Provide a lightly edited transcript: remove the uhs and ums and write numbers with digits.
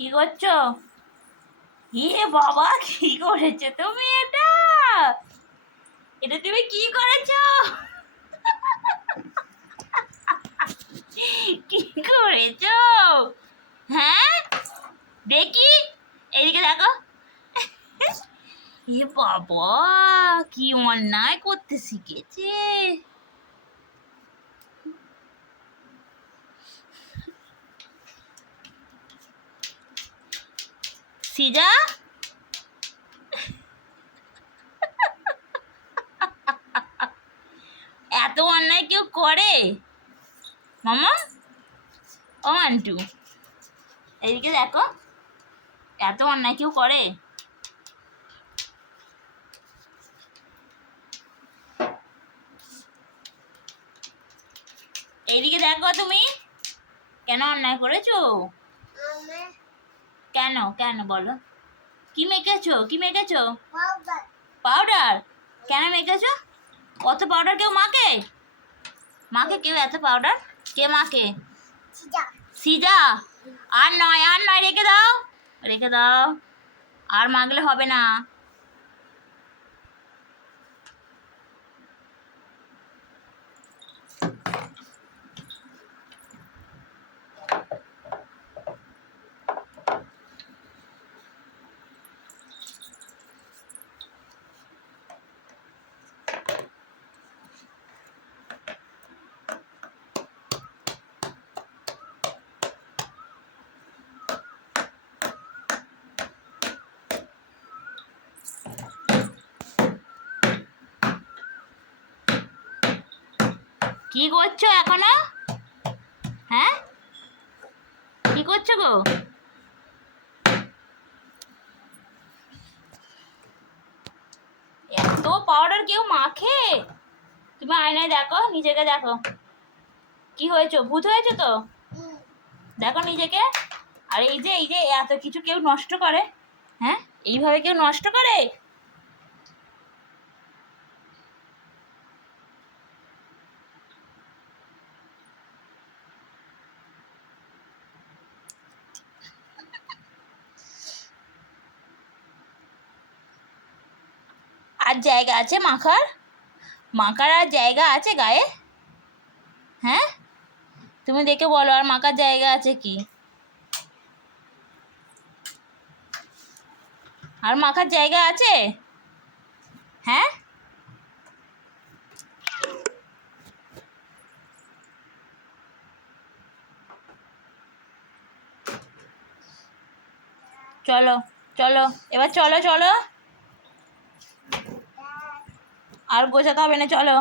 কি করছো? বাবা, কি করেছো তুমি? এটা এটা তুমি কি করেছো? কি করেছো? হ্যাঁ, দেখি, এদিকে দেখো। বাবা, কি অন্যায় করতে শিখেছে। সিজা, এত অন্যায় কেউ করে? মামা, ও আন্টু, এদিকে দেখো, এত অন্যায় কেউ করে? এইদিকে দেখো, তুমি কেন অন্যায় করেছো? কেন কেন বলো? কি মেখেছো? কি মেখেছো? পাউডার? কেন মেখেছো? অত পাউডার কেউ মাখে? মাখে কেউ এত পাউডার? কে মাখে? সিজা, আর নয়, আর নয়, রেখে দাও, রেখে দাও, আর মাখলে হবে না। কি করছো এখনো? হ্যাঁ, কি করছো গো? এত পাউডার কেউ মাখে? তুমি আয়নায় দেখো, নিজেকে দেখো, কি হয়েছো? ভূত হয়েছে তো? দেখো নিজেকে। আর এই যে এত কিছু কেউ নষ্ট করে? হ্যাঁ, এইভাবে কেউ নষ্ট করে? আর জায়গা আছে মাখার? মাখার আর জায়গা আছে গায়ে? হ্যাঁ, তুমি দেখে বলো, আর মাখার জায়গা আছে কি? আর মাখার জায়গা আছে? হ্যাঁ, চলো চলো, এবার চলো চলো, আর গোছাতে হবে না, চলো।